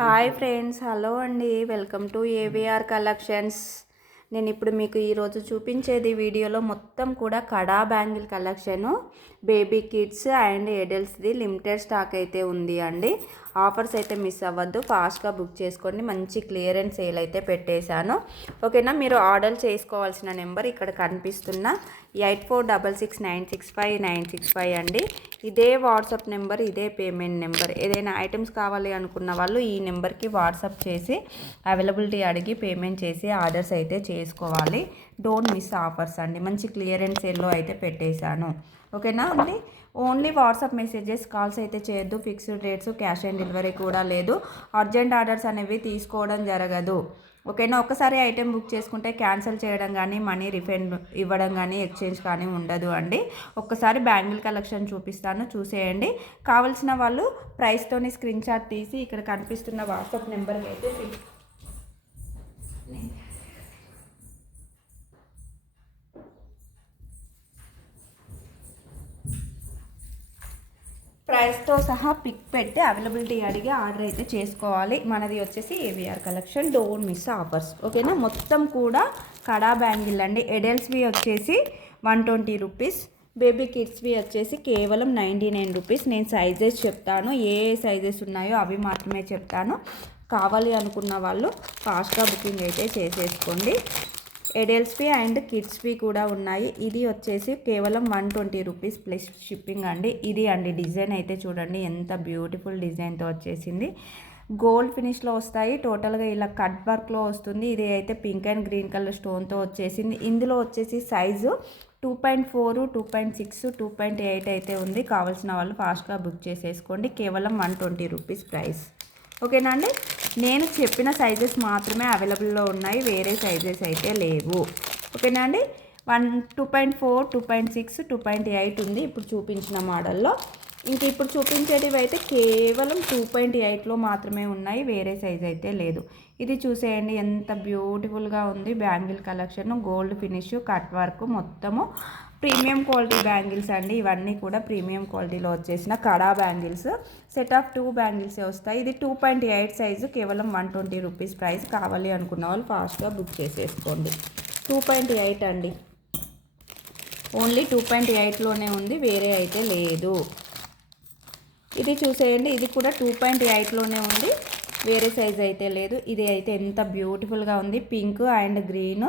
Hi friends, hello అండి. Welcome to AVR collections. నేను ఇప్పుడు మీకు ఈరోజు చూపించేది వీడియోలో మొత్తం కూడా kada bangle collection, baby kids and ఎడల్ట్స్ది లిమిటెడ్ స్టాక్ అయితే ఉంది అండి. ఆఫర్స్ అయితే మిస్ అవ్వద్దు, ఫాస్ట్గా బుక్ చేసుకోండి. మంచి క్లియరెన్స్ సేల్ అయితే పెట్టేశాను. ఓకేనా, మీరు ఆర్డర్ చేసుకోవాల్సిన నెంబర్ ఇక్కడ కనిపిస్తున్న 8466965965 అండి. ఇదే వాట్సాప్ నెంబర్, ఇదే పేమెంట్ నెంబర్. ఏదైనా ఐటమ్స్ కావాలి అనుకున్న వాళ్ళు ఈ నెంబర్కి వాట్సాప్ చేసి అవైలబిలిటీ అడిగి పేమెంట్ చేసి ఆర్డర్స్ అయితే చేసుకోవాలి. డోంట్ మిస్ ఆఫర్స్ అండి. మంచి క్లియరెన్స్ సేల్లో అయితే పెట్టేశాను. ఓకేనా అండి. ఓన్లీ వాట్సాప్ మెసేజెస్, కాల్స్ అయితే చేయొద్దు. Fixed rates, cash on delivery కూడా లేదు. అర్జెంట్ ఆర్డర్స్ అనేవి తీసుకోవడం జరగదు. ఓకేనా. ఒకసారి ఐటెం బుక్ చేసుకుంటే క్యాన్సిల్ చేయడం కానీ, మనీ రిఫండ్ ఇవ్వడం కానీ, ఎక్స్చేంజ్ కానీ ఉండదు అండి. ఒక్కసారి బ్యాంగిల్ కలెక్షన్ చూపిస్తాను, చూసేయండి. కావాల్సిన వాళ్ళు ప్రైస్తోని స్క్రీన్ షాట్ తీసి ఇక్కడ కనిపిస్తున్న వాట్సాప్ నెంబర్కి అయితే ప్రైస్తో సహా పిక్ పెట్టి అవైలబిలిటీ అడిగి ఆర్డర్ అయితే చేసుకోవాలి. మనది వచ్చేసి AVR collection, don't miss offers. ఓకేనా. మొత్తం కూడా కడా బ్యాంగిల్ అండి. ఎడల్ట్స్వి వచ్చేసి 120 రూపీస్, బేబీ కిడ్స్వి వచ్చేసి కేవలం 99 రూపీస్. నేను సైజెస్ చెప్తాను, ఏ సైజెస్ ఉన్నాయో అవి మాత్రమే చెప్తాను. కావాలి అనుకున్న వాళ్ళు ఫాస్ట్గా బుకింగ్ అయితే చేసేసుకోండి. ఎడల్ట్స్వి అండ్ కిడ్స్వి కూడా ఉన్నాయి. ఇది వచ్చేసి కేవలం 120 రూపీస్ ప్లస్ షిప్పింగ్ అండి. ఇది అండి డిజైన్ అయితే చూడండి, ఎంత బ్యూటిఫుల్ డిజైన్తో వచ్చేసింది. గోల్డ్ ఫినిష్లో వస్తాయి. టోటల్గా ఇలా కట్ వర్క్లో వస్తుంది. ఇది అయితే పింక్ అండ్ గ్రీన్ కలర్ స్టోన్తో వచ్చేసింది. ఇందులో వచ్చేసి సైజు 2.4, 2.6, 2.8 అయితే ఉంది. కావాల్సిన వాళ్ళు ఫాస్ట్గా బుక్ చేసేసుకోండి. కేవలం 120 రూపీస్ ప్రైస్. ఓకేనా అండి. నేను చెప్పిన సైజెస్ మాత్రమే అవైలబుల్లో ఉన్నాయి, వేరే సైజెస్ అయితే లేవు. ఓకేనా అండి. 2.4, 2.6, 2.8 ఉంది ఇప్పుడు చూపించిన మోడల్లో. ఇంక ఇప్పుడు చూపించేటివి అయితే కేవలం 2.8లో మాత్రమే ఉన్నాయి, వేరే సైజ్ అయితే లేదు. ఇది చూసేయండి, ఎంత బ్యూటిఫుల్గా ఉంది bangle collection. Gold finish, cut work, మొత్తము ప్రీమియం క్వాలిటీ బ్యాంగిల్స్ అండి. ఇవన్నీ కూడా ప్రీమియం క్వాలిటీలో వచ్చేసిన కడా బ్యాంగిల్స్. సెట్ ఆఫ్ 2 బ్యాంగిల్సే వస్తాయి. ఇది 2.8 సైజు, కేవలం 120 రూపీస్ ప్రైస్. కావాలి అనుకున్న వాళ్ళు ఫాస్ట్గా బుక్ చేసేసుకోండి. 2.8 అండి, ఓన్లీ 2.8లోనే ఉంది, వేరే అయితే లేదు. ఇది చూసేయండి, ఇది కూడా 2.8లోనే ఉంది, వేరే సైజ్ అయితే లేదు. ఇది అయితే ఎంత బ్యూటిఫుల్గా ఉంది. పింక్ అండ్ గ్రీన్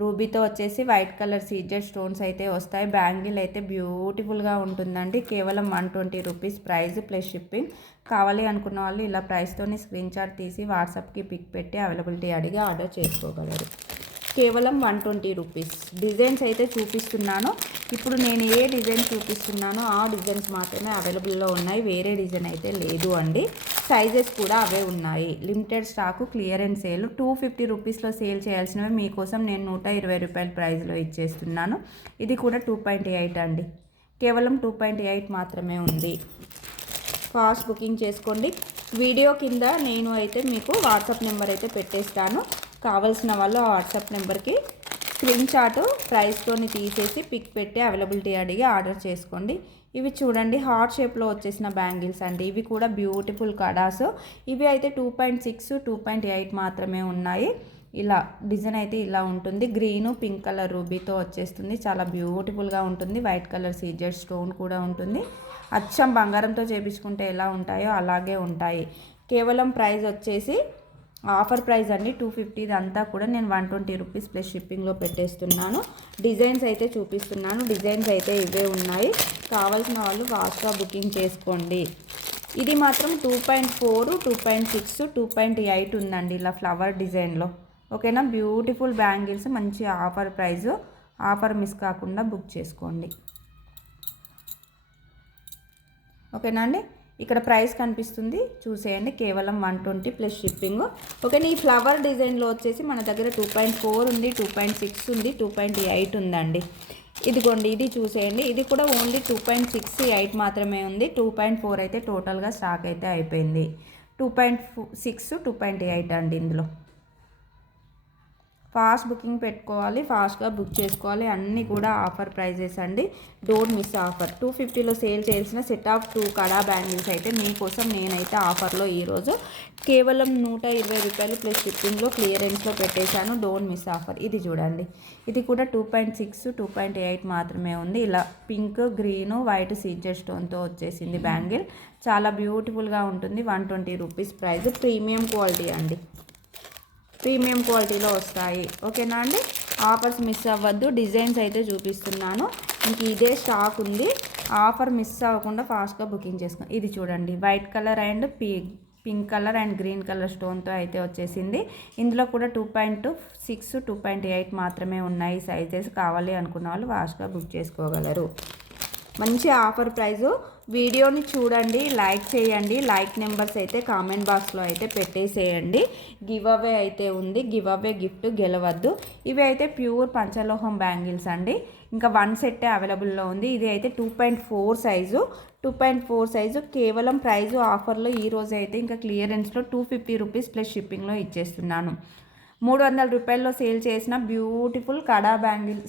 రూబీతో వచ్చేసి వైట్ కలర్ సీజెడ్ స్టోన్స్ అయితే వస్తాయి. బ్యాంగిల్ అయితే బ్యూటిఫుల్గా ఉంటుందండి. కేవలం 120 రూపీస్ ప్రైస్ ప్లస్ షిప్పింగ్. కావాలి అనుకున్న వాళ్ళు ఇలా ప్రైస్తోని స్క్రీన్ షాట్ తీసి వాట్సాప్కి పిక్ పెట్టి అవైలబిలిటీ అడిగి ఆర్డర్ చేసుకోగలరు. కేవలం 120 రూపీస్. డిజైన్స్ అయితే చూపిస్తున్నాను. ఇప్పుడు నేను ఏ డిజైన్ చూపిస్తున్నానో ఆ డిజైన్స్ మాత్రమే అవైలబుల్లో ఉన్నాయి, వేరే డిజైన్ అయితే లేదు అండి. సైజెస్ కూడా అవే ఉన్నాయి. Limited stock, clearance sale. 250 రూపీస్లో సేల్ చేయాల్సినవి మీకోసం నేను 120 రూపాయల ప్రైస్లో ఇచ్చేస్తున్నాను. ఇది కూడా 2.8 అండి, కేవలం 2.8 మాత్రమే ఉంది. ఫాస్ట్ బుకింగ్ చేసుకోండి. వీడియో కింద నేను అయితే మీకు వాట్సాప్ నెంబర్ అయితే పెట్టేస్తాను. కావాల్సిన వాళ్ళు ఆ వాట్సాప్ నెంబర్కి స్క్రీన్ షాట్ ప్రైస్తోని తీసేసి పిక్ పెట్టి అవైలబిలిటీ అడిగి ఆర్డర్ చేసుకోండి. ఇవి చూడండి, హార్ట్ షేప్లో వచ్చేసిన బ్యాంగిల్స్ అండి. ఇవి కూడా బ్యూటిఫుల్ కడాస్. ఇవి అయితే 2.6, 2.8 మాత్రమే ఉన్నాయి. ఇలా డిజైన్ అయితే ఇలా ఉంటుంది. గ్రీను పింక్ కలర్ రూబీతో వచ్చేస్తుంది. చాలా బ్యూటిఫుల్గా ఉంటుంది. వైట్ కలర్ సీజెడ్ స్టోన్ కూడా ఉంటుంది. అచ్చం బంగారంతో చేపించుకుంటే ఎలా ఉంటాయో అలాగే ఉంటాయి. కేవలం ప్రైస్ వచ్చేసి ఆఫర్ ప్రైస్ అండి 250. ఇదంతా కూడా నేను 120 రూపీస్ ప్లస్ షిప్పింగ్లో పెట్టేస్తున్నాను. డిజైన్స్ అయితే చూపిస్తున్నాను. డిజైన్స్ అయితే ఇవే ఉన్నాయి. కావాల్సిన వాళ్ళు ఫాస్ట్గా బుకింగ్ చేసుకోండి. ఇది మాత్రం 2.4, 2.6, 2.8 ఉందండి, ఇలా ఫ్లవర్ డిజైన్లో. ఓకేనా. బ్యూటిఫుల్ బ్యాంగిల్స్, మంచి ఆఫర్ ప్రైస్. ఆఫర్ మిస్ కాకుండా బుక్ చేసుకోండి. ఓకేనా అండి. ఇక్కడ ప్రైస్ కనిపిస్తుంది, చూసేయండి. కేవలం 120 ప్లస్ షిప్పింగ్. ఓకేనా. ఈ ఫ్లవర్ డిజైన్లో వచ్చేసి మన దగ్గర 2.4 ఉంది, 2.6 ఉంది, 2.8 ఉందండి. ఇదిగోండి, ఇది చూసేయండి. ఇది కూడా ఓన్లీ 2.68 మాత్రమే ఉంది. 2.4 అయితే టోటల్గా స్టాక్ అయితే అయిపోయింది. 2.6, 2.8 అండి ఇందులో. ఫాస్ట్ బుకింగ్ పెట్టుకోవాలి, ఫాస్ట్గా బుక్ చేసుకోవాలి. అన్నీ కూడా ఆఫర్ ప్రైజెస్ అండి, డోంట్ మిస్ ఆఫర్. 250లో సేల్ చేసిన సెట్ ఆఫ్ 2 కడా బ్యాంగిల్స్ అయితే మీకోసం నేనైతే ఆఫర్లో ఈరోజు కేవలం 120 రూపాయలు ప్లస్ షిప్పింగ్లో క్లియరెన్స్లో పెట్టేశాను. Don't miss offer. ఇది చూడండి, ఇది కూడా 2.6 2.8 మాత్రమే ఉంది. ఇలా పింక్ గ్రీను వైట్ సీజర్ స్టోన్తో వచ్చేసింది బ్యాంగిల్. చాలా బ్యూటిఫుల్గా ఉంటుంది. 120 రూపీస్ ప్రైస్. ప్రీమియం క్వాలిటీ అండి, ప్రీమియం క్వాలిటీలో వస్తాయి. ఓకేనా అండి, ఆఫర్స్ మిస్ అవ్వద్దు. డిజైన్స్ అయితే చూపిస్తున్నాను, ఇంక ఇదే స్టాక్ ఉంది. ఆఫర్ మిస్ అవ్వకుండా ఫాస్ట్గా బుకింగ్ చేసుకోండి. ఇది చూడండి, white colour and pink colour and green colour స్టోన్తో అయితే వచ్చేసింది. ఇందులో కూడా 2.6 2.8 మాత్రమే ఉన్నాయి సైజెస్. కావాలి అనుకున్న వాళ్ళు ఫాస్ట్గా బుక్ చేసుకోగలరు. మంచి ఆఫర్ ప్రైజు. వీడియోని చూడండి, లైక్ చేయండి. లైక్ నెంబర్స్ అయితే కామెంట్ బాక్స్లో అయితే పెట్టేసేయండి. గివ్ అవే అయితే ఉంది, గివ్ అవే గిఫ్ట్ గెలవద్దు. ఇవి అయితే ప్యూర్ పంచలోహం బ్యాంగిల్స్ అండి. ఇంకా 1 సెట్టే అవైలబుల్లో ఉంది. ఇది అయితే 2.4 సైజు, 2.4 సైజు. కేవలం ప్రైజు ఆఫర్లో ఈరోజు అయితే ఇంకా క్లియరెన్స్లో 250 రూపీస్ ప్లస్ షిప్పింగ్లో ఇచ్చేస్తున్నాను. 300 రూపాయల్లో సేల్ చేసిన బ్యూటిఫుల్ కడా బ్యాంగిల్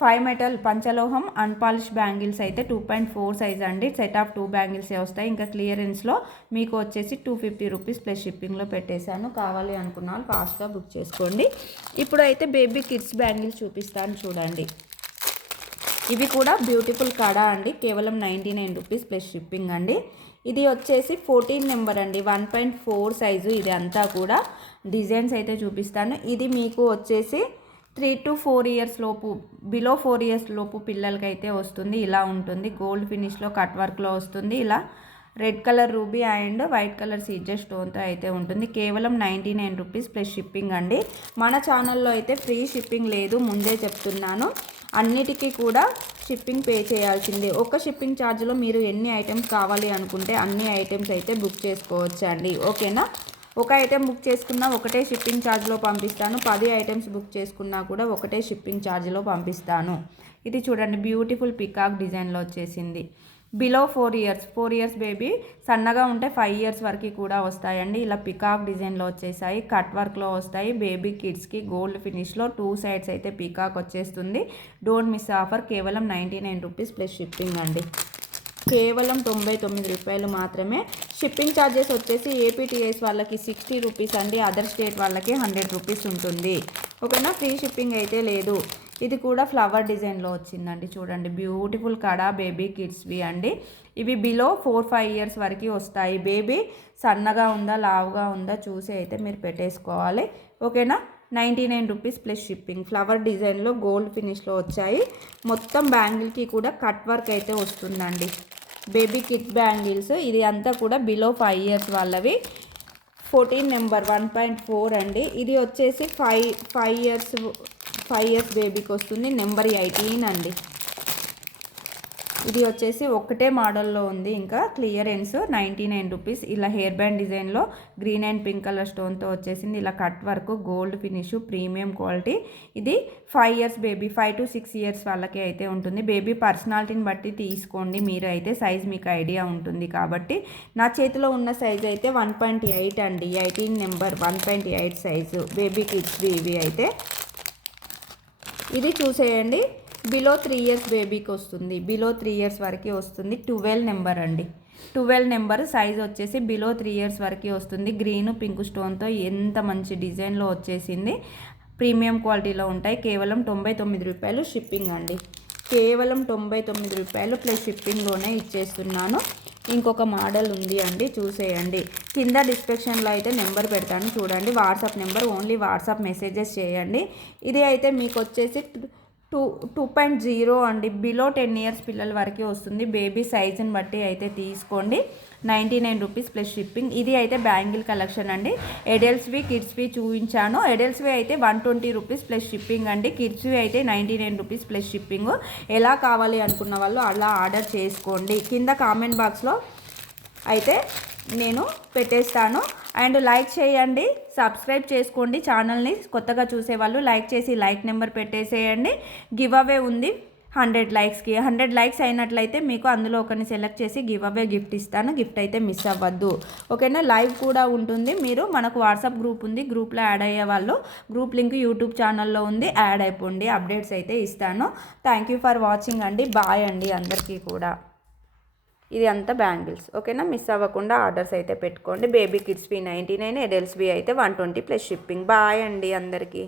5 మెటల్ పంచలోహం అన్పాలిష్ బ్యాంగిల్స్ అయితే 2.4 సైజ్ అండి. సెట్ ఆఫ్ 2 బ్యాంగిల్సే వస్తాయి. ఇంకా క్లియరెన్స్లో మీకు వచ్చేసి 250 రూపీస్ ప్లస్ షిప్పింగ్లో పెట్టేశాను. కావాలి అనుకున్న వాళ్ళు ఫాస్ట్గా బుక్ చేసుకోండి. ఇప్పుడు అయితే బేబీ కిడ్స్ బ్యాంగిల్స్ చూపిస్తాను చూడండి. ఇవి కూడా బ్యూటిఫుల్ కడా అండి, కేవలం 99 రూపీస్ ప్లస్ షిప్పింగ్ అండి. ఇది వచ్చేసి 14 నెంబర్ అండి, 1.4 సైజు. ఇది అంతా కూడా డిజైన్స్ అయితే చూపిస్తాను. ఇది మీకు వచ్చేసి 3 to 4 ఇయర్స్ లోపు, బిలో 4 ఇయర్స్ లోపు పిల్లలకైతే వస్తుంది. ఇలా ఉంటుంది, గోల్డ్ ఫినిష్లో కట్ వర్క్లో వస్తుంది. ఇలా red colour ruby and white colour సీజర్ స్టోన్తో అయితే ఉంటుంది. కేవలం 99 రూపీస్ ప్లస్ షిప్పింగ్ అండి. మన ఛానల్లో అయితే ఫ్రీ షిప్పింగ్ లేదు, ముందే చెప్తున్నాను. అన్నిటికీ కూడా షిప్పింగ్ పే చేయాల్సిందే. ఒక షిప్పింగ్ ఛార్జ్లో మీరు ఎన్ని ఐటమ్స్ కావాలి అనుకుంటే అన్ని ఐటమ్స్ అయితే బుక్ చేసుకోవచ్చండి. ఓకేనా, ఒక ఐటెం బుక్ చేసుకున్నా ఒకటే షిప్పింగ్ ఛార్జ్లో పంపిస్తాను. 10 ఐటమ్స్ బుక్ చేసుకున్నా కూడా ఒకటే షిప్పింగ్ ఛార్జ్లో పంపిస్తాను. ఇది చూడండి, బ్యూటిఫుల్ పికాక్ డిజైన్లో వచ్చేసింది. బిలో 4 ఇయర్స్ బేబీ, సన్నగా ఉంటే 5 ఇయర్స్ వరకు కూడా వస్తాయండి. ఇలా పికాక్ డిజైన్లో వచ్చేసాయి, కట్ వర్క్లో వస్తాయి. బేబీ కిడ్స్కి గోల్డ్ ఫినిష్లో 2 సైడ్స్ అయితే పికాక్ వచ్చేస్తుంది. Don't miss offer. కేవలం 99 రూపీస్ ప్లస్ షిప్పింగ్ అండి. కేవలం 99 రూపాయలు మాత్రమే. షిప్పింగ్ ఛార్జెస్ వచ్చేసి ఏపీటీఎస్ వాళ్ళకి 60 రూపీస్ అండి, అదర్ స్టేట్ వాళ్ళకి 100 రూపీస్ ఉంటుంది. ఓకేనా, ఫ్రీ షిప్పింగ్ అయితే లేదు. ఇది కూడా ఫ్లవర్ డిజైన్లో వచ్చిందండి. చూడండి, బ్యూటిఫుల్ కడా బేబీ కిడ్స్వి అండి. ఇవి బిలో 4-5 ఇయర్స్ వరకు వస్తాయి. బేబీ సన్నగా ఉందా లావుగా ఉందా చూసి అయితే మీరు పెట్టేసుకోవాలి. ఓకేనా, 99 రూపీస్ ప్లస్ షిప్పింగ్. ఫ్లవర్ డిజైన్లో గోల్డ్ ఫినిష్లో వచ్చాయి. మొత్తం బ్యాంగిల్కి కూడా కట్ వర్క్ అయితే వస్తుందండి. Baby kid bangles. ఇది అంతా కూడా బిలో 5 ఇయర్స్ వాళ్ళవి. 14 నెంబర్ 1.4 అండి. ఇది వచ్చేసి 5 ఇయర్స్ బేబీకి వస్తుంది. నెంబర్ 18 అండి. ఇది వచ్చేసి ఒకటే మోడల్లో ఉంది. ఇంకా క్లియరెన్స్ 99 రూపీస్. ఇలా హెయిర్ బ్యాండ్ డిజైన్లో గ్రీన్ అండ్ పింక్ కలర్ స్టోన్తో వచ్చేసింది. ఇలా cut work, gold finish, premium quality. ఇది 5 ఇయర్స్ బేబీ, 5 to 6 ఇయర్స్ వాళ్ళకి అయితే ఉంటుంది. బేబీ పర్సనాలిటీని బట్టి తీసుకోండి. మీరు అయితే సైజ్ మీకు ఐడియా ఉంటుంది కాబట్టి. నా చేతిలో ఉన్న సైజ్ అయితే 1.8 అండి, 18 నెంబర్ 1.8 సైజు బేబీ కిడ్స్వి ఇవి అయితే. ఇది చూసేయండి, బిలో 3 ఇయర్స్ బేబీకి వస్తుంది. బిలో 3 ఇయర్స్ వరకు వస్తుంది. 12 నెంబర్ అండి, 12 నెంబర్ సైజ్ వచ్చేసి బిలో 3 ఇయర్స్ వరకు వస్తుంది. గ్రీన్ పింక్ స్టోన్తో ఎంత మంచి డిజైన్లో వచ్చేసింది. ప్రీమియం క్వాలిటీలో ఉంటాయి. కేవలం 99 రూపాయలు షిప్పింగ్ అండి. కేవలం 99 రూపాయలు ప్లస్ షిప్పింగ్లోనే ఇచ్చేస్తున్నాను. ఇంకొక మోడల్ ఉంది అండి, చూసేయండి. కింద డిస్క్రిప్షన్లో అయితే నెంబర్ పెడతాను చూడండి, WhatsApp number. Only WhatsApp messages చేయండి. ఇది అయితే మీకు వచ్చేసి 2.0 అండి, బిలో 10 ఇయర్స్ పిల్లల వరకు వస్తుంది. బేబీ సైజుని బట్టి అయితే తీసుకోండి. 99 రూపీస్ ప్లస్ షిప్పింగ్. ఇది అయితే బ్యాంగిల్ కలెక్షన్ అండి. ఎడల్ట్స్వి కిడ్స్వి చూపించాను. ఎడల్ట్స్వి అయితే 120 రూపీస్ ప్లస్ షిప్పింగ్ అండి. కిడ్స్వి అయితే 99 రూపీస్ ప్లస్ షిప్పింగ్. ఎలా కావాలి అనుకున్న వాళ్ళు అలా ఆర్డర్ చేసుకోండి. కింద కామెంట్ బాక్స్లో అయితే నేను పెట్టేస్తాను. అండ్ లైక్ చేయండి, సబ్స్క్రైబ్ చేసుకోండి ఛానల్ని. కొత్తగా చూసేవాళ్ళు లైక్ చేసి లైక్ నెంబర్ పెట్టేసేయండి. గివ్ అవే ఉంది, 100 లైక్స్ అయినట్లయితే మీకు అందులో ఒకరిని సెలెక్ట్ చేసి గిఫ్ట్ ఇస్తాను. గిఫ్ట్ అయితే మిస్ అవ్వద్దు, ఓకేనా. లైవ్ కూడా ఉంటుంది. మీరు మనకు వాట్సాప్ గ్రూప్ ఉంది, గ్రూప్లో యాడ్ అయ్యే వాళ్ళు గ్రూప్ లింక్ యూట్యూబ్ ఛానల్లో ఉంది, యాడ్ అయిపోండి. అప్డేట్స్ అయితే ఇస్తాను. థ్యాంక్ యూ ఫర్ వాచింగ్ అండి. బాయ్ అండి అందరికీ కూడా. ఇది అంతా బ్యాంగిల్స్, ఓకేనా. మిస్ అవ్వకుండా ఆర్డర్స్ అయితే పెట్టుకోండి. బేబీ కిడ్స్వి 99, అడల్ట్స్వి అయితే 120 ప్లస్ షిప్పింగ్. బాయ్ అండి అందరికీ.